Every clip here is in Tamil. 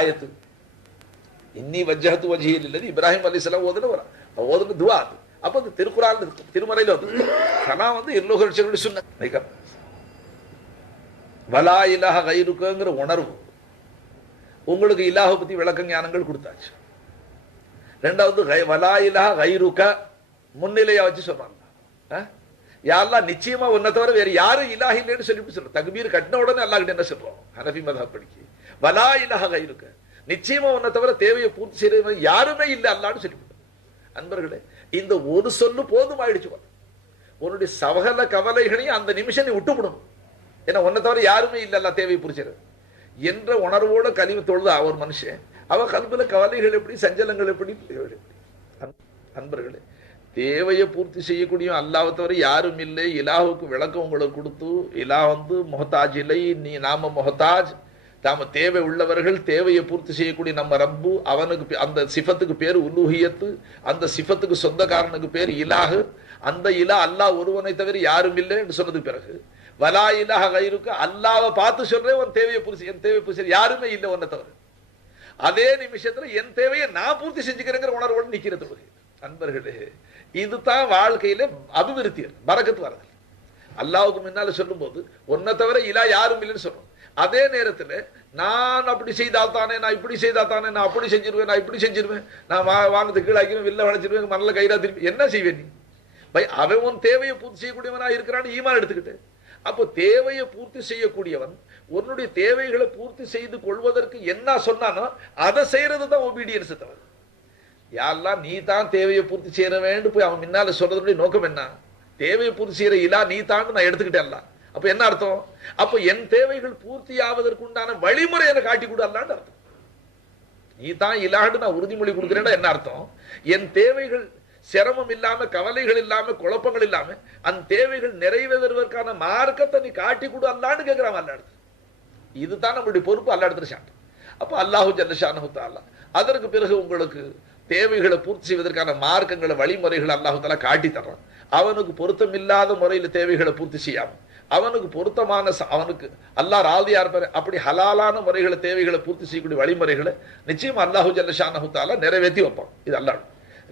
ஆயத்து. இன்னி வஜ்ஜஹது வஜ்ஹி லில்லதி இப்ராஹிம் அலைஹிஸ்ஸலாம் ஓதுன துஆ அது. அப்ப அந்த திருக்குர்ஆன் திருமறையில வந்து சனா வந்து எல்லோக விஷயங்களுடைய சுன்னத். வலா இலாஹ கைருக்கங்கிற உணர்வு உங்களுக்கு இலாஹ பத்தி விளக்க ஞானங்கள் கொடுத்தாச்சு. ரெண்டாவது வலா இலாஹ கைருக்க முன்னிலையா வச்சு சொல்றாங்க. யாரெல்லாம் நிச்சயமா உன்னை தவிர வேற யாரும் இலாஹ இல்லைன்னு சொல்லிட்டு சொல்றோம். தக்பீர் கட்டின உடனே அல்லாஹ் கிட்ட என்ன சொல்றோம்? ஹனஃபி மذஹப் படிக்கு வலா இலாஹ கைருக்க நிச்சயமா உன்னை தவிர தேவையை பூர்த்தி செய்யறது யாருமே இல்லை அல்லாஹ்னு சொல்லிவிட்டோம். அன்பர்களே, இந்த ஒரு சொல்லு போதும் ஆயிடுச்சு. உன்னுடைய சகல கவலைகளையும் அந்த நிமிஷம் நீ விட்டுவிடணும். ஏன்னா உன்னை தவிர யாருமே இல்லை அல்ல தேவையை புரிச்சுறது என்ற உணர்வோட கலிமை தொழுதா ஒரு மனுஷன் அவ கல்புல கவலைகள் எப்படி சஞ்சலங்கள் எப்படி. அன்பர்களே, தேவையை பூர்த்தி செய்யக்கூடிய அல்லாஹ்வை தவிர யாரும் இல்லை. இலாஹுக்கு விளக்கம் உங்களுக்கு கொடுத்து இலா வந்து முஹத்தாஜ் இல்லை, நீ நாம முஹத்தாஜ், நாம தேவை உள்ளவர்கள், தேவையை பூர்த்தி செய்யக்கூடிய நம்ம ரப்பு, அவனுக்கு அந்த சிஃபத்துக்கு பேர் உலூஹியத்து, அந்த சிஃபத்துக்கு சொந்தக்காரனுக்கு பேர் இலாஹு, அந்த இலா அல்லாஹ் ஒருவனை தவிர யாரும் இல்லை என்று சொன்னதுக்கு பிறகு வலா இலாஹ கைருக்கு அல்லாஹ்வை பார்த்து சொல்றேன் உன் தேவையை பூர்த்தி, என் தேவையை பூர்த்தி யாருமே இல்லை உன்னை தவிர. அதே நிமிஷத்துல என் தேவையை நான் பூர்த்தி செஞ்சுக்கிறேங்கிற உணர்வோடு நிக்கிறது. அன்பர்களே, இதுதான் வாழ்க்கையில அபிவிருத்தி பரக்கத்து வரது. அல்லாஹ்வுக்கு முன்னால சொல்லும் போது உன்னை தவிர இலா யாரும் இல்லைன்னு சொல்றோம். அதே நேரத்தில் நான் அப்படி செய்தால் தானே, நான் இப்படி செய்தால் தானே, நான் அப்படி செஞ்சிருவேன், நான் இப்படி செஞ்சிருவேன், நான் வானத்தை கீழாக்கிடுவேன், வில்ல வளைச்சிருவேன், மணல கைரா திருப்பி என்ன செய்வேன் நீ? பை அவன் உன் தேவையை பூர்த்தி செய்யக்கூடியவனா இருக்கிறான்னு ஈமான் எடுத்துக்கிட்டு, அப்போ தேவையை பூர்த்தி செய்யக்கூடியவன் உன்னுடைய தேவைகளை பூர்த்தி செய்து கொள்வதற்கு என்ன சொன்னானோ அதை செய்யறது தான் ஒபீடியன்ஸ் தவிர. யாரெல்லாம் நீ தான் தேவையை பூர்த்தி செய்ய வேண்டும் போய் அவன் முன்னால சொல்றதுடைய நோக்கம் என்ன? தேவையை பூர்த்தி செய்யற இல்லா நீ தான் நான் எடுத்துக்கிட்டேன்ல. அப்ப என்ன அர்த்தம்? அப்ப என் தேவைகள் பூர்த்தி ஆவதற்கு உண்டான வழிமுறை எனக்கு காட்டி கொடுக்கலான்னு அர்த்தம். நீ தான் இல்லாண்டு நான் உறுதிமொழி கொடுக்கிறேன்னா என்ன அர்த்தம்? என் தேவைகள் சிரமம் இல்லாம, கவலைகள் இல்லாம, குழப்பங்கள் இல்லாம அந்த தேவைகள் நிறைவேறுவதற்கான மார்க்கத்தை நீ காட்டி கொடு அல்லான்னு கேட்கிறான் அல்லாஹ். இதுதான் நம்மளுடைய பொறுப்பு அல்லாஹ் எடுத்துட்டான். அப்ப அல்லாஹு ஜல்ல ஷானஹு தஆலா அதற்கு பிறகு உங்களுக்கு தேவைகளை பூர்த்தி செய்வதற்கான மார்க்கங்களை வழிமுறைகளை அல்லாஹு தஆலா காட்டி தர்றான். அவனுக்கு பொருத்தம் இல்லாத முறையில் தேவைகளை பூர்த்தி செய்யாம அவனுக்கு பொருத்தமான அவனுக்கு அல்லாஹ் ராதியா இருப்பாரு அப்படி ஹலாலான முறைகளை தேவைகளை பூர்த்தி செய்யக்கூடிய வழிமுறைகளை நிச்சயம் அல்லாஹு ஜல்ல ஷானஹு தஆலா நிறைவேற்றி வைப்பான். இது அல்லாஹ்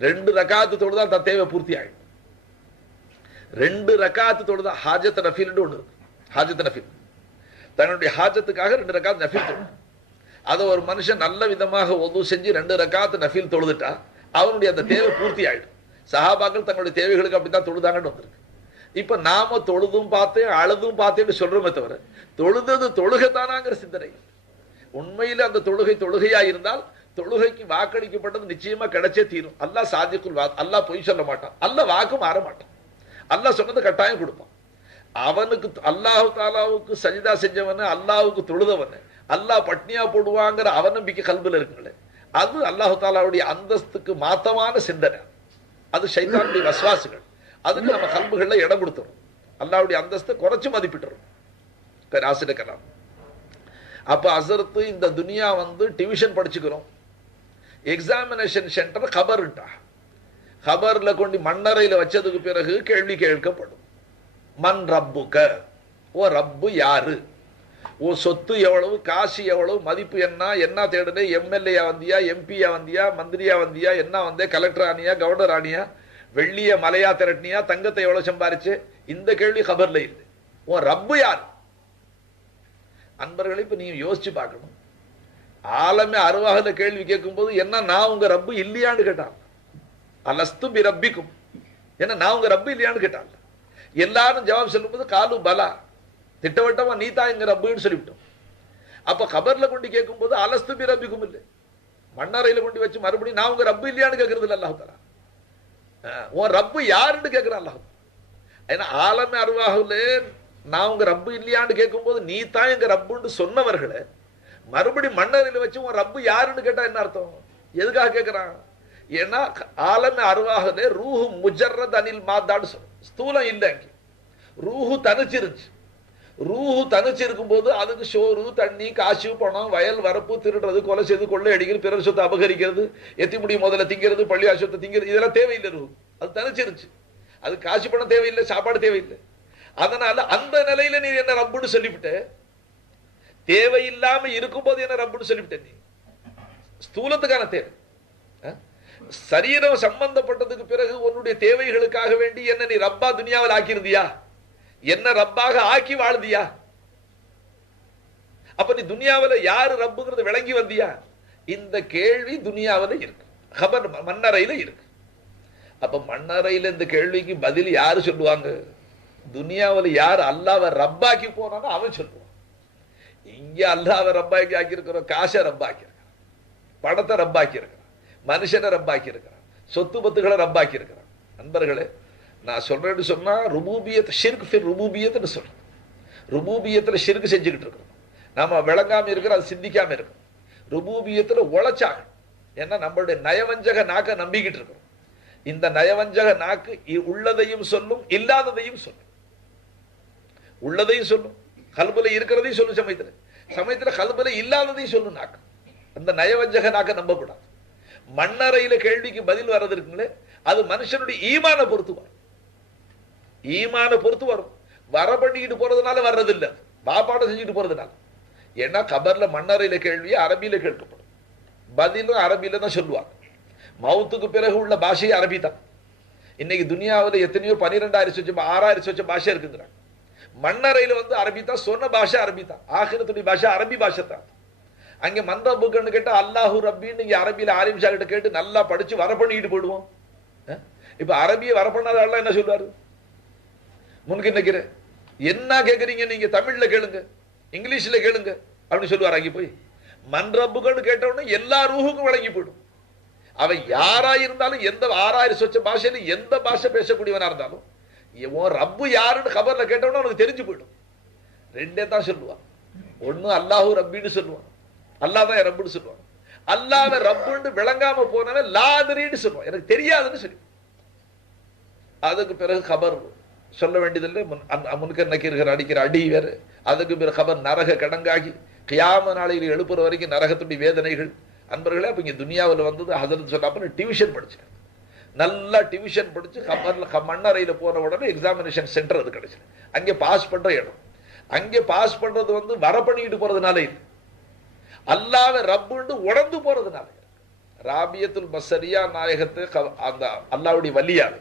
2 ரகாத்து தொழுதா தன் தேவை பூர்த்தி ஆயிடும். 2 ரகாத்து தொழுதா ஹாஜத் நஃபில் ஒன்று இருக்கு. ஹாஜத் நஃபில் தன்னுடைய ஹாஜத்துக்காக 2 ரகாத் நஃபில் தொழும். அதை ஒரு மனுஷன் நல்ல விதமாக ஒது செஞ்சு 2 ரகாத்து நஃபில் தொழுதுட்டா அவனுடைய அந்த தேவை பூர்த்தி ஆயிடும். சஹாபாக்கள் தங்களுடைய தேவைகளுக்கு அப்படித்தான் தொழுதாங்கன்னு வந்திருக்கு. இப்ப நாம தொழுதும் பார்த்தேன் அழுதும் பார்த்தேன்னு சொல்றோமே தவிர தொழுதது தொழுகைத்தானாங்கிற சிந்தனை. உண்மையில அந்த தொழுகை தொழுகையா இருந்தால் தொழுகைக்கு வாக்களிக்கப்பட்டது நிச்சயமா கிடைச்சே தீரும். அல்லாஹ் சாதிக்குள் அல்லாஹ் பொய் சொல்ல மாட்டான். அல்லாஹ் வாக்கு மாற மாட்டான். அல்லாஹ் சொன்னது கட்டாயம் கொடுப்பான். அவனுக்கு அல்லாஹு தாலாவுக்கு சஜிதா செஞ்சவன, அல்லாஹுக்கு தொழுதவன அல்லாஹ் பட்னியா போடுவாங்கிற அவநம்பிக்கை கல்வில இருக்குங்களே, அது அல்லாஹு தாலாவுடைய அந்தஸ்துக்கு மாத்தமான சிந்தனை. அது ஷைத்தானுடைய வஸ்வாசுகள். அதுக்கு நம்ம கல்புகள்ல இடம் கொடுத்துரும். அல்லாஹ்வுடைய அந்தஸ்தை குறைச்சு மதிப்பிட்டுரும். ஆசிரியக்கலாம். அப்ப அசரத்து இந்த துனியா வந்து டிவிஷன் படிச்சுக்கிறோம். எக்ஸாமினேஷன் சென்டர் கபர்ட்டா கபர்ல கொண்டு மண்ணறையில வச்சதுக்கு பிறகு கேள்வி கேட்கப்படும். மன் ரப்புக, ஓ ரப்பு யாரு, ஓ சொத்து எவ்வளவு, காசு எவ்வளவு, மதிப்பு என்ன, என்ன தேடுன, எம்எல்ஏ வந்தியா, எம்பியா வந்தியா, மந்திரியா வந்தியா, என்ன வந்தே, கலெக்டர் ஆனியா, கவர்னர் ஆனியா, வெள்ளிய மலையா திரட்டினியா, தங்கத்தை எவ்வளவு சம்பாரிச்சு, இந்த கேள்வி கபர்ல இல்லை. ஓ ரப்பு யார்? அன்பர்களை இப்ப நீங்க யோசிச்சு பார்க்கணும். ஆலமே அருவாகல கேள்வி கேட்கும் போது என்ன நான் உங்க ரப்பு இல்லையான்னு கேட்டான். அலஸ்து பி ரப்பிக்கும், என்ன நான் உங்க ரப்பு இல்லையான்னு கேட்டான். எல்லாரும் ஜவாப் சொல்லும் போது காலு பலா, திட்டவட்டமா நீ தான் எங்க ரப்புன்னு சொல்லிவிட்டோம். அப்ப கபர்ல கொண்டு கேட்கும் போது அலஸ்து பி ரப்பிக்கும் இல்லை, மண்ணறையில கொண்டு வச்சு மறுபடியும் நான் உங்க ரப்பு இல்லையான்னு கேட்கறது இல்லை. அல்லாஹ் தஆலா உன் ரப்பு யாருன்னு கேட்கிறான் அல்லாஹ். ஏன்னா ஆலமே அருவாகல நான் உங்க ரப்பு இல்லையான்னு கேட்கும் போது நீ தான் எங்க ரப்புன்னு சொன்னவர்களை மறுபடி மண்ணறையில வச்சு உன் ரப்பு யாருன்னு கேட்டா என்ன அர்த்தம்? எதுக்காக கேட்கிறான்? ஏன்னா ஆலமே அருவாகல ரூஹு முஜர்ரத் அனில் மாதான்னு சொல்லும். ஸ்தூலம் இல்லை, அங்கே ரூஹு தனிச்சிருந்துச்சு. ரூஹு தனிச்சு இருக்கும் போது அதுக்கு சோறு தண்ணி காசு பணம் வயல் வரப்பு திருடுறது கொலை செய்து கொள்ளை அடிக்கிறது பிறர் சொத்தை அபகரிக்கிறது எத்தி முடியும் முதல்ல திங்கிறது பள்ளி ஆசத்தை திங்கிறது இதெல்லாம் தேவையில்லை. ரூஹு அது தனிச்சிருந்துச்சு. அது காசு பணம் தேவையில்லை, சாப்பாடு தேவையில்லை. அதனால அந்த நிலையில நீ என்ன ரப்புன்னு சொல்லிவிட்ட, தேவையில்லாம இருக்கும் போது என்ன ரப்புன்னு சொல்லிவிட்ட. நீ ஸ்தூலத்துக்கான தேவை. சரீரம் சம்பந்தப்பட்டதுக்கு பிறகு உன்னுடைய தேவைகளுக்காக வேண்டி என்ன நீ ரப்பா துனியாவில் ஆக்கியிருந்தியா? என்ன ரப்பாக ஆக்கி வாழ்ந்தியா? அப்ப நீ துனியாவில் யாரு ரப்புங்கிறது விளங்கி வந்தியா? இந்த கேள்வி துனியாவில் இருக்கு, கபர் மண்ணறையில இருக்கு. அப்ப மண்ணறையில இந்த கேள்விக்கு பதில் யாரு சொல்லுவாங்க? துனியாவில் யார் அல்லாவை ரப்பாக்கி போனானோ அவன் சொல்லுவான். இங்க அல்லாவை ரப்பாக்கி ஆக்கி இருக்கிறோம், காசை ரப்பாக்கி இருக்கிறான், பணத்தை ரப்பாக்கி இருக்கிறான், மனுஷனை ரப்பாக்கி இருக்கிறான், சொத்து பத்துகளை ரப்பாக்கி இருக்கிறான். நண்பர்களே, நான் சொல்றேன்னு சொன்னா ருபூபியத் ஷிர்க் ஃபிர் ருபூபியத்னு சொல்றேன். ருபூபியத்துல ஷிர்க் செஞ்சுக்கிட்டு இருக்கிறோம். நாம விளங்காம இருக்கிற, அது சிந்திக்காம இருக்கிறோம். ருபூபியத்துல உழைச்சாங்க. ஏன்னா நம்மளுடைய நயவஞ்சக நாக்க நம்பிக்கிட்டு இருக்கிறோம். இந்த நயவஞ்சக நாக்கு உள்ளதையும் சொல்லும், இல்லாததையும் சொல்லும். உள்ளதையும் சொல்லும், கல்புல இருக்கிறதையும் சொல்லும், சமயத்துல கல்புல இல்லாததையும் சொல்லும் நாக்கு. அந்த நயவஞ்சக நாக்க நம்பக்கூடாது. மண்ணறையில கேள்விக்கு பதில் வர்றது இருக்குங்களே, அது மனுஷனுடைய ஈமான பொறுத்து வரும். ஈமான பொறுத்து வரும். வர பண்ணிக்கிட்டு போறதுனால வர்றது இல்லை, பாப்பாடம் செஞ்சுட்டு போறதுனால. ஏன்னா கபர்ல மண்ணறையில கேள்வி அரபியில கேட்கப்படும், பதிலும் அரபியில தான் சொல்லுவாங்க. மவுத்துக்கு பிறகு உள்ள பாஷை அரபி தான். இன்னைக்கு துனியாவில் எத்தனையோ 12,000 சொச்சம் 6,000 சொச்சம் பாஷை இருக்குங்கிறாங்க. மண்ணறையில அரபி தான், சொன்ன பாஷை அரபி தான், ஆகிரத்துடைய பாஷை அரபி பாஷை தான். அங்கே மந்தபுக்குன்னு கேட்டா அல்லாஹூ ரப்பின்னு இங்க அரபியில ஆலிம்ஷா கிட்ட கேட்டு நல்லா படிச்சு வர பண்ணிட்டு போயிடுவோம். இப்ப அரபியை வர பண்ணாத அல்ல என்ன சொல்றாரு? முன்கு நினைக்கிற என்ன கேட்கறீங்க நீங்க, தமிழ்ல கேளுங்க, இங்கிலீஷ்ல கேளுங்க அப்படின்னு சொல்லுவார். அங்கே போய் மன்றப்புகள்னு கேட்டவுடனே எல்லா ரூஹுக்கும் வழங்கி போயிடும். அவன் யாரா இருந்தாலும், எந்த 6,000 சொச்ச பாஷையில எந்த பாஷை பேசக்கூடியவனா இருந்தாலும், ரப்பு யாருன்னு கபர்ல கேட்டவுடனே அவனுக்கு தெரிஞ்சு போயிடும். ரெண்டே தான் சொல்லுவான். ஒண்ணு அல்லாஹூ ரப்பின்னு சொல்லுவான், அல்லாதான் ரப்புன்னு சொல்லுவான். அல்லாஹ் ரப்புன்னு விளங்காம போனவன் லாதரின்னு சொல்லுவான், எனக்கு தெரியாதுன்னு சொல்லி. அதுக்கு பிறகு கபர் சொல்ல வேண்டியதில்லை. முன்கர் நக்கீர்கள் அடிக்கிற அடி வேறு. அதுக்கு பிறகு கபர் நரக கடங்காகி கியாம நாளையில் எழுப்புற வரைக்கும் நரகத்துடைய வேதனைகள். அன்பர்களே, அப்ப இங்க துனியாவில் ஹசரத் சொன்னாப்ப டிவிஷன் படிச்சேன். நல்லா டிவிஷன் படிச்சு கபர்ல மண்ணறையில போன உடனே எக்ஸாமினேஷன் சென்டர் அது கிடைச்சது. அங்கே பாஸ் பண்ற இடம். அங்கே பாஸ் பண்றது வர பண்ணிக்கிட்டு போறதுனால இல்லை, அல்லாஹ்வை ரப்புன்னு உணர்ந்து போறதுனால. ராபியத்துல் பஸ்ஸரியா நாயகத்தை அந்த அல்லாஹ்வுடைய வலியால்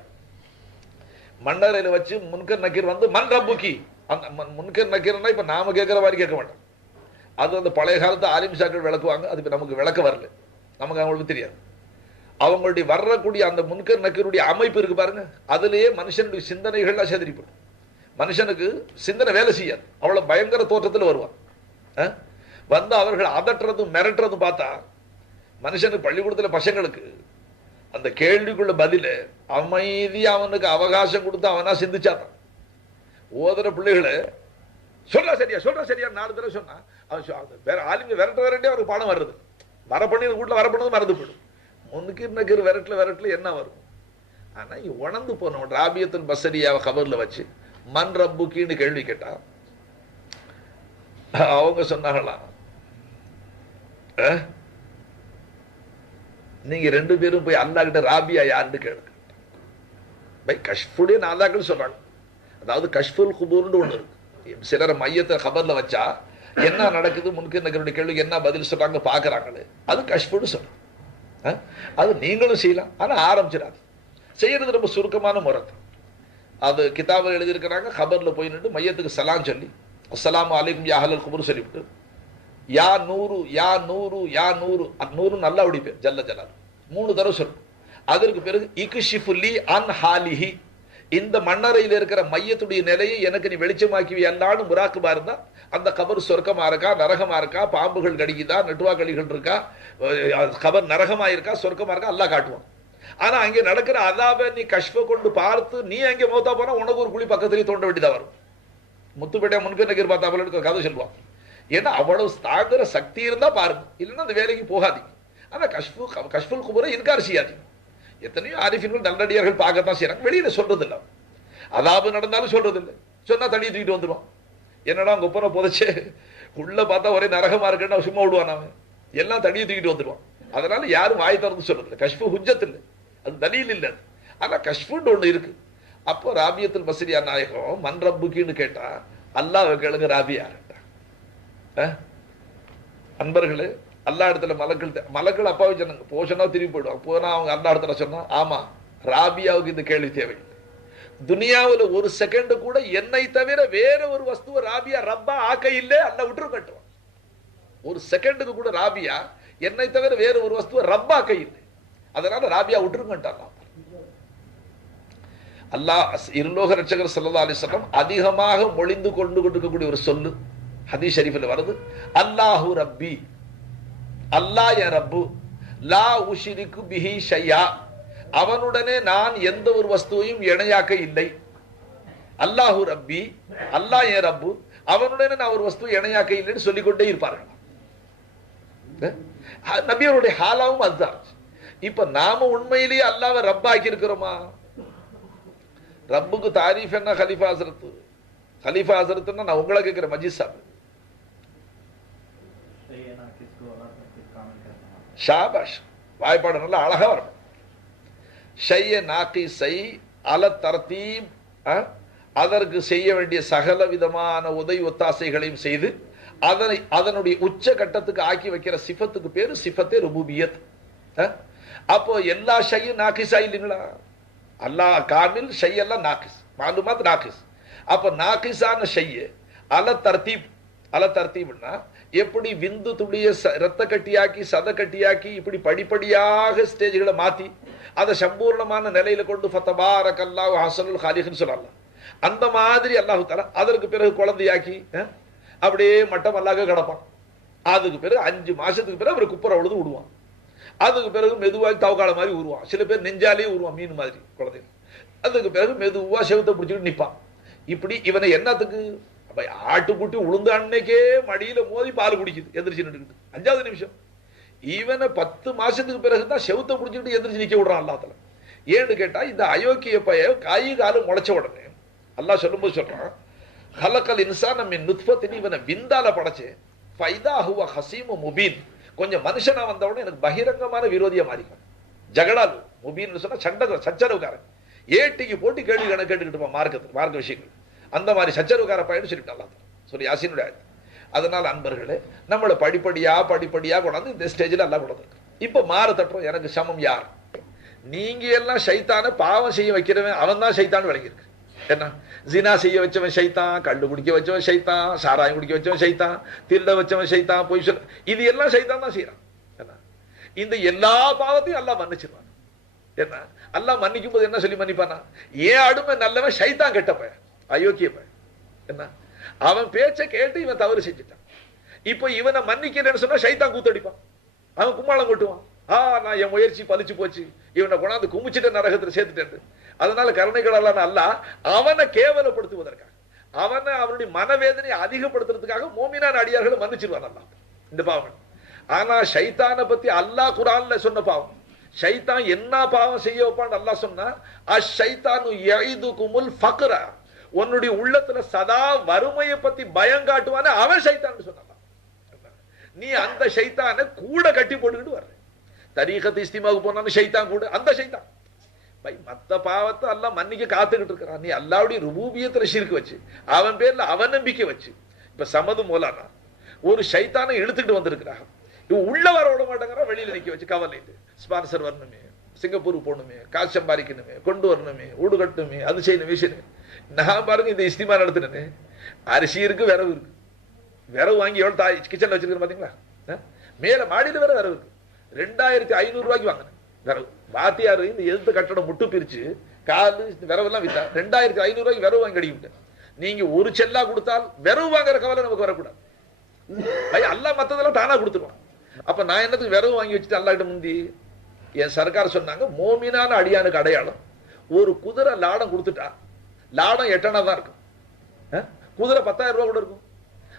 மன்னரையில வச்சு முன்கர் நக்கீர் மன் ரப்புக்கி. அந்த முன்கர் நக்கீர்னா இப்ப நாம கேட்கிற மாதிரி கேட்க மாட்டோம். அது அந்த பழைய காலத்து ஆலிம்ஷாக்கள் விளக்குவாங்க. அது இப்ப நமக்கு விளக்க வரல, நமக்கு அவங்களுக்கு தெரியாது. அவங்களுடைய வர்றக்கூடிய அந்த முன்கர் நக்கீருடைய அமைப்பு இருக்கு பாருங்க, அதுலயே மனுஷனுடைய சிந்தனைகள்லாம் செதறிப்படும். மனுஷனுக்கு சிந்தனை வேலை செய்யாது, அவ்வளவு பயங்கர தோற்றத்தில் வருவான். அவர்கள் அதட்டுறதும் மிரட்டுறதும் பார்த்தா மனுஷனுக்கு பள்ளிக்கூடத்துல பசங்களுக்கு அந்த கேள்விக்குள்ள பதில அமைதியா அவனுக்கு அவகாசம் கொடுத்து அவனா சிந்திச்சாதான். ஓதுற பிள்ளைகளை சொல்றா சரியா 4 தடவை சொன்னா வேற ஆளுங்க விரட்டே அவருக்கு பாடம் வர்றது. வர பண்ணி வீட்டுல வர பண்ணது மறந்து போயிடும். முன்னுக்கு விரட்டல என்ன வரும்? ஆனா உணர்ந்து போனவன் ராபியத்துல் பஸ்ஸரியாவை கபர்ல வச்சு மன் ரப்புக்கின்னு கேள்வி கேட்டா அவங்க சொன்னாங்களாம், நீங்க 2 பேரும் போய் அல்லா கிட்ட ராபியா யாருன்னு கேளுங்க. கஷ்புடைய நாதாக்கள் சொல்றாங்க. அதாவது கஷ்புல் குபூர்னு ஒண்ணு இருக்கு. சிலர் மையத்தை கபர்ல வச்சா என்ன நடக்குது, முன்கு நகருடைய கேள்விக்கு என்ன பதில் சொல்றாங்க பாக்குறாங்களே, அது கஷ்புன்னு சொல்றாங்க. அது நீங்களும் செய்யலாம், ஆனா ஆரம்பிச்சிடாது. செய்யறது ரொம்ப சுருக்கமான முறை. அது கிதாபை எழுதியிருக்கிறாங்க. கபர்ல போய் நின்று மையத்துக்கு சலாம் சொல்லி அஸ்ஸலாமு அலைக்கும் யா அஹ்லல் குபூர் சொல்லிவிட்டு யா நூறு யா நூறு யா நூறு, நூறு நல்லா பேர் ஜல்ல ஜலால் 3 தடவை சொல்லணும். அதற்கு பிறகு இக்ஷிஃபுல்லி அன் ஹாலிஹி, இந்த மண்ணறையில் இருக்கிற மையத்துடைய நிலையை எனக்கு நீ வெளிச்சமாக்கி எல்லான்னு முராக்குமா இருந்தா அந்த கபர் சொர்க்கமா இருக்கா நரகமா இருக்கா, பாம்புகள் கடிக்குதா நெட்டுவா கழிகள் இருக்கா, கபர் நரகமா இருக்கா சொர்க்கமா இருக்கா எல்லாம் காட்டுவான். ஆனா அங்கே நடக்கிற அதாப நீ கஷ்ப கொண்டு பார்த்து நீ அங்கே மௌத்தா போனா உனக்கு ஒரு குழி பக்கத்திலேயே தோண்ட வேண்டியதா வரும். முத்துப்பேட்டை முன்கர் நக்கீர் பார்த்தாப்பல கதை சொல்லுவான். ஏன்னா அவ்வளவு தாங்குற சக்தி இருந்தா பாருங்க, இல்லைன்னா அந்த வேலைக்கு போகாதீங்க. ஆனா கஷ்புல் குபூரை இன்கார் செய்யாதீங்க. எத்தனையோ ஆரிஃபின்கள் நல்லடியார்கள் பார்க்கத்தான் செய்யறாங்க, வெளியில சொல்றது இல்லை. அதாபு நடந்தாலும் சொல்றது இல்லை. சொன்னா தண்ணி தூக்கிட்டு வந்துடுவான். என்னடா கொப்பனை புதைச்சு உள்ள பார்த்தா ஒரே நரகமா இருக்குன்னு சும்மா விடுவான். அவன் எல்லாம் தண்ணியை தூக்கிட்டு வந்துடுவான். அதனால யாரும் வாய் திறந்து சொல்றது இல்லை. கஷ்பு ஹுஜ்ஜத் இல்லை, அது தலீல் இல்லை. ஆனா கஷ்புன்னு ஒண்ணு இருக்கு. அப்போ ராபியத்துல் பஸ்ஸரியா நாயகம் மன் ரப்புக்கின்னு கேட்டா அல்லாஹ் கேளுங்க ராபியா. அன்பர்களே, அல்லா இடத்துல மலக்கள் அப்பாவை சொன்னாங்க போஷனா திரும்பி போயிடுவாங்க. போனா அவங்க அல்லா இடத்துல சொன்னா ஆமா ராபியாவுக்கு இந்த கேள்வி தேவை. துனியாவில் ஒரு செகண்ட் கூட என்னை தவிர வேற ஒரு வஸ்துவ ராபியா ரப்பா ஆக்க இல்லை அல்ல விட்டுரு கட்டுவான். ஒரு செகண்டுக்கு கூட ராபியா என்னை தவிர வேற ஒரு வஸ்துவ ரப்பா ஆக்க இல்லை, அதனால ராபியா விட்டுருங்கட்டான். அல்லாஹ் இருலோக ரட்சகர் ஸல்லல்லாஹு அலைஹி வஸல்லம் அதிகமாக மொழிந்து கொண்டு கொண்டிருக்கக்கூடிய ஒரு சொல்லு ஹதீஸ் ஷரீஃபில் வருது. அல்லாஹு ரப்பி, அல்லாஹ் என் ரப்பு, லா உஷ்ரிகு பிஹி ஷையா, அவனுடனே நான் எந்த ஒரு வஸ்துவையும் இணையாக்க இல்லை. அல்லாஹு ரப்பி, அல்லாஹ் என் ரப்பு, அவனுடனே நான் ஒரு வஸ்துவை இணையாக்க இல்லைன்னு சொல்லிக்கொண்டே இருப்பார்கள். நபியருடைய ஹாலாவும் அதுதான். இப்ப நாம உண்மையிலேயே அல்லாஹ்வை ரப்பாக்கி இருக்கிறோமா? ரப்புக்கு தாரீஃப் என்ன? கலீஃபா ஹஸரத். கலீஃபா ஹஸரத்னா நான் உங்களை கேட்கிற மஜீத் சாப் ஷாபாஷ், வாய்ப்பாடு நல்லா அழகா வரும். ஷைய நாகிஸை அல தர்தீப், அதற்கு செய்ய வேண்டிய சகல விதமான உதவி ஒத்தாசைகளையும் செய்து அதனுடைய உச்ச கட்டத்துக்கு ஆக்கி வைக்கிற சிஃபத்துக்கு பேரு சிஃபத்தே ருபூபியத். அப்போ எல்லா ஷையும் நாகிஸா இல்லைங்களா? அல்லாஹ் காமில், ஷை எல்லாம் நாகிஸ், மாலுமாத் நாகிஸ். அப்ப நாகிஸான ஷைய அல தர்தீப், அல தர்தீப்னா எப்படி விந்து துளிய ரத்த கட்டியாக்கி சத கட்டியாக்கி இப்படி படிப்படியாக ஸ்டேஜ்களை மாத்தி அதை சம்பூர்ணமான நிலையில கொண்டு ஃபதபாரக்கல்லாஹு அஹ்ஸனுல் காலிகின்னு சொல்லலாம். அந்த மாதிரி அல்லாஹ் தஆலா அதற்கு பிறகு குழந்தையாக்கி அப்படியே மட்டம் அல்லாஹ் கிடப்பான். அதுக்கு பிறகு 5 மாசத்துக்கு பிறகு அவர் குப்புற உழுது விடுவான். அதுக்கு பிறகு மெதுவாக தவக்கால மாதிரி உருவான். சில பேர் நெஞ்சாலே உருவான், மீன் மாதிரி குழந்தை. அதுக்கு பிறகு மெதுவா செவத்தை பிடிச்சிட்டு நிற்பான். இப்படி இவனை என்னத்துக்கு ஆட்டுக்குட்டி உளுந்த அன்னைக்கே மடியில மோதி பால் குடிக்குது எந்திரிச்சு நின்றுக்கிட்டு 5வது நிமிஷம். இவனை 10 மாசத்துக்கு பிறகுதான் செவத்தை பிடிச்சிக்கிட்டு எந்திரிச்சு நிக்க விடுறான் அல்லாஹ். ஏன்னு கேட்டா இந்த அயோக்கிய பைய காய் காலம் முளைச்ச உடனே அல்லாஹ் சொல்லும்போது சொல்றான், ஹலக்கல் இன்சான மின் நுத்ஃபத்தின், இவனை விந்தால படைச்சே ஃபைதா ஹுவ ஹஸீமு முபீன், கொஞ்சம் மனுஷனா வந்தவொடனே எனக்கு பகிரங்கமான விரோதியா மாறிக்கும். ஜகடாலு முபீன் சொன்னா சச்சரவுக்காரன், ஏட்டிக்கு போட்டு கேள்வி கணக்கு கேட்டுக்கிட்டு மார்க்க விஷயங்கள், அந்த மாதிரி சச்சரவுக்கார பையன் சொல்லிட்டான் சொல்லி யாசினுடைய ஆயத்து. அதனால அன்பர்களே, நம்மளை படிப்படியா கொண்டாந்து இந்த ஸ்டேஜில் எல்லாம் கொண்டாந்து இப்ப மாற தட்டுறோம். எனக்கு சமம் யார்? நீங்க எல்லாம் ஷைத்தான பாவம் செய்ய வைக்கிறவன் அவன் தான் ஷைத்தான் விளங்கியிருக்கு. என்ன ஜினா செய்ய வச்சவன் ஷைத்தான், கண்டு குடிக்க வச்சவன் ஷைத்தான், சாராயம் குடிக்க வச்சவன் ஷைத்தான், திருட வச்சவன் ஷைத்தான், பொய் சொல்ல, இது எல்லாம் ஷைத்தான் தான் செய்யறான். என்ன இந்த எல்லா பாவத்தையும் அல்லாஹ் மன்னிச்சிருவான். என்ன அல்லாஹ் மன்னிக்கும் போது என்ன சொல்லி மன்னிப்பானா? ஏன் அடுமை நல்லவன் ஷைத்தான் கெட்டப்ப அயோக்கிய பையன். என்ன அவன் பேச்சை கேட்டு இவன் தவறு செஞ்சுட்டான். இப்ப இவனை மன்னிக்கிறேன்னு சொன்னா ஷைத்தான் கூத்தடிப்பான், அவன் கும்மாளம் கொட்டுவான். நான் என் முயற்சி பலிச்சு போச்சு, இவனை கொண்டாந்து குமிச்சிட்ட நரகத்துல சேர்த்துட்டேன். அதனால கருணைகளான அல்லாஹ் அவனை கேவலப்படுத்துவதற்காக, அவனை அவனுடைய மனவேதனையை அதிகப்படுத்துறதுக்காக மோமினான அடியார்களை மன்னிச்சிருவான் அல்லாஹ் இந்த பாவம். ஆனா ஷைத்தானை பத்தி அல்லாஹ் குர்ஆன்ல சொன்ன பாவம், ஷைத்தான் என்ன பாவம் செய்ய வைப்பான்னு அல்லாஹ் சொன்னா, அஷைத்தானு யஇதுகுமுல் ஃபக்ர, உன்னுடைய உள்ளத்துல சதா வறுமையை பத்தி பயம் காட்டுவான அவன் ஷைத்தான் சொன்னான். நீ அந்த ஷைத்தானை கூட கட்டி போட்டுக்கிட்டு வர்ற. தரீகத் இஸ்திமாவுக்கு போனான்னு ஷைத்தான் கூட, அந்த ஷைத்தான் மத்த பாவத்தை அல்லாஹ் மன்னிக்க காத்துக்கிட்டு இருக்கிறான். நீ அல்லாஹ்வுடைய ருபூபியத்துல ஷிர்க் வச்சு, அவன் பேர்ல அவன் நம்பிக்கை வச்சு, இப்ப சமது மோலானா ஒரு ஷைத்தானை இழுத்துக்கிட்டு வந்திருக்கிறாங்க. இவன் உள்ள வர விட மாட்டேங்கிற, வெளியில நிக்க வச்சு கவலை, ஸ்பான்சர் வரணுமே, சிங்கப்பூருக்கு போகணுமே, காசு சம்பாதிக்கணுமே, கொண்டு வரணுமே, ஊடு கட்டணுமே, அது செய்யணும் விஷயம். நான் பாருங்க இந்த இஸ்திமா நடத்தினே, அரிசி இருக்கு, விரவு இருக்கு. விரவு வாங்கி எவ்வளவு தாய் கிச்சன்ல வச்சிருக்கேன் பாத்தீங்களா? மேல மாடியில வேற விரவு இருக்கு. 2500 ரூபாய்க்கு வாங்கினேன் விரவு. வாத்தியாரு இந்த எதிர்த்து கட்டடம் முட்டு பிரிச்சு காலு விரவெல்லாம் வித்தா 2500 ரூபாய்க்கு விரவு வாங்கி அடிக்கிட்டேன். நீங்க ஒரு செல்லா கொடுத்தால் விரவு வாங்குற கவலை நமக்கு வரக்கூடாது. அல்லாஹ் மத்ததெல்லாம் தானா கொடுத்துருவான். அப்ப நான் என்னத்துக்கு விரவு வாங்கி வச்சுட்டு அல்லாஹ்கிட்ட முந்தி? என் சர்க்கார் சொன்னாங்க, மோமினான அடியானுக்கு அடையாளம் ஒரு குதிரை லாடம் கொடுத்துட்டா, லாடம் 8 அணா தான் இருக்கும், குதிரை 10,000 ரூபாய் கூட இருக்கும்.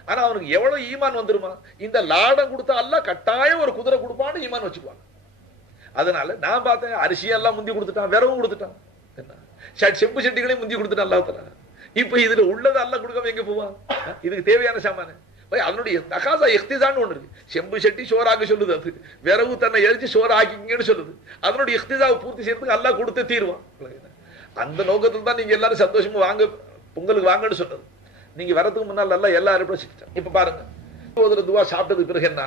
ஆனா அவனுக்கு எவ்வளவு ஈமான் வந்துருமா? இந்த லாடம் கொடுத்தா அல்லாஹ் கட்டாயம் ஒரு குதிரை கொடுப்பான்னு ஈமான் வச்சுக்குவாங்க. அதனால நான் பார்த்தேன், அரிசியெல்லாம் முந்தி கொடுத்துட்டான், விரவும் கொடுத்துட்டான், என்ன செம்பு சட்டிகளையும் முந்தி கொடுத்துட்டான் அல்லாஹ் தஆலா. இப்ப இதுல உள்ளது அல்லாஹ் கொடுக்காம எங்க போவான்? இதுக்கு தேவையான சாமான அதனுடைய தகாசா இஹ்திசான்னு ஒண்ணு இருக்கு. செம்பு சட்டி சோறாக்க சொல்லுது, அது விரவு தன்னை எரிச்சு சோறு ஆக்கிங்கன்னு சொல்லுது. அதனுடைய இஹ்திசாவை பூர்த்தி செய்யறதுக்கு அல்லாஹ் கொடுத்து தீருவான். அந்த நோக்கத்துல தான் நீங்க எல்லாரும் சந்தோஷமா வாங்க, பொங்கலுக்கு வாங்கன்னு சொன்னது. நீங்க வரதுக்கு முன்னால் நல்லா எல்லாரும் செஞ்சுட்டாங்க. இப்ப பாருங்க, துவா சாப்பிட்டதுக்கு பிறகு என்ன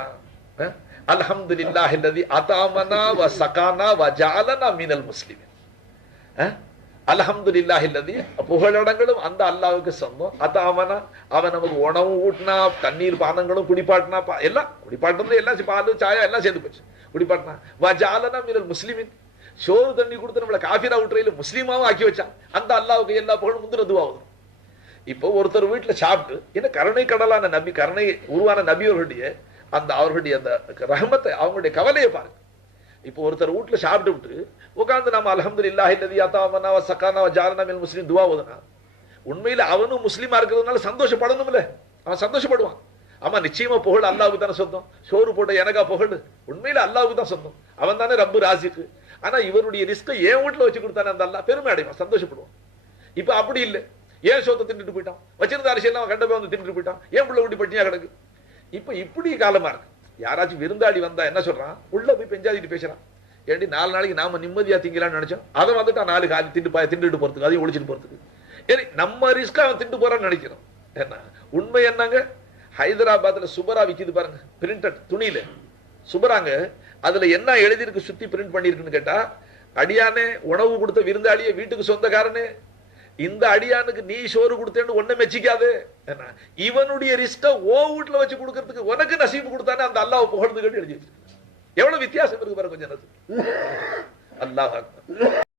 அல்ஹம்துலில்லாஹி அல்லதி அதாமனா வ சகானா வ ஜஅலனா மினல் முஸ்லிமீன். அல்ஹம்துலில்லாஹி அல்லதி, புகழடங்களும் அந்த அல்லாஹ்வுக்கு சொந்தம். அதாமனா, அவன் நமக்கு உணவு ஊட்டினா, தண்ணீர் பானங்களும் குடிப்பாட்டினா, எல்லாம் குடிப்பாட்டுறது எல்லாம் பால் சாயா எல்லாம் சேர்ந்து போச்சு, குடிப்பாட்டினா. வ ஜஅலனா மினல் முஸ்லிமீன், சோறு தண்ணி கொடுத்து நம்மளை காஃபிரா விட்டுறையில முஸ்லீமாவும் ஆக்கி வச்சான். அந்த அல்லாஹ்வுக்கு எல்லா புகழும் முந்திரதுவாகுது. இப்போ ஒருத்தர் வீட்டுல சாப்பிட்டு, என்ன கருணை கடலான நபி, கருணை உருவான நபியவர்களுடைய அந்த அவர்களுடைய அந்த ரஹமத்தை, அவங்களுடைய கவலையை பாருங்க. இப்போ ஒருத்தர் வீட்டுல சாப்பிட்டு விட்டு உட்கார்ந்து நம்ம அல்ஹம்துலில்லாஹி அல்லதி அதாமனா வ சகானா வ ஜஅலனா மினல் முஸ்லிமீன் துஆ ஓதுனா, உண்மையில அவனும் முஸ்லீமா இருக்கிறதுனால சந்தோஷப்படணும்ல, அவன் சந்தோஷப்படுவான். ஆமா, நிச்சயமா புகழ் அல்லாஹ்வுக்கு தானே சொந்தம். சோறு போட்ட எனக்கா புகழ்? உண்மையில அல்லாஹ்வுக்கு தான் சொந்தம். அவன் தானே ரப்பு ராசிக்கு. ஆனா இவருடைய ரிஸ்கை என் வீட்டுல வச்சு கொடுத்தானே அந்த அல்லாஹ், பெருமை அடைவான், சந்தோஷப்படுவான். இப்ப அப்படி இல்லை. ஏன் சோத்தை தின்னுட்டு போயிட்டான், வச்சிருந்த அரசியல் கண்ட போய் வந்து தின்னுட்டு போயிட்டான், ஏன் புள்ள ஊட்டி பட்டினியா கிடக்கு. இப்ப இப்படி காலமா இருக்கு. யாராச்சும் விருந்தாளி வந்தா என்ன சொல்றான், உள்ள போய் பெஞ்சாதிட்டு பேசுறான். ஏண்டி 4 நாளைக்கு நாம நிம்மதியா திங்கலாம்னு நினைச்சோம், அதை வந்துட்டு 4 காலி திண்டுட்டு போறதுக்கு, அதையும் ஒழிச்சுட்டு போறதுக்கு. ஏன்னா நம்ம ரிஸ்க் அவன் திண்டு போறான்னு நினைக்கிறோம். என்ன உண்மை என்னங்க, ஹைதராபாத்ல சுபரா விக்குது பாருங்க, பிரிண்டட் துணியில சுபராங்க. அதுல என்ன எழுதிருக்கு, சுத்தி பிரிண்ட் பண்ணிருக்குன்னு கேட்டா, அடியானே உணவு கொடுத்த விருந்தாளியே வீட்டுக்கு சொந்தக்காரனே, இந்த அடியானுக்கு நீ சோறு கொடுத்தேன்னு ஒண்ணு மெச்சிக்காது. என்ன இவனுடைய ரிஸ்க ஓ வீட்டுல வச்சு கொடுக்கறதுக்கு உனக்கு நசீபு கொடுத்தானே அந்த அல்லாஹ் புகழ்ந்து கேட்டு எழுதி வச்சிருக்கு. எவ்வளவு வித்தியாசம் இருக்கு பாருங்க கொஞ்சம். அல்லாஹ்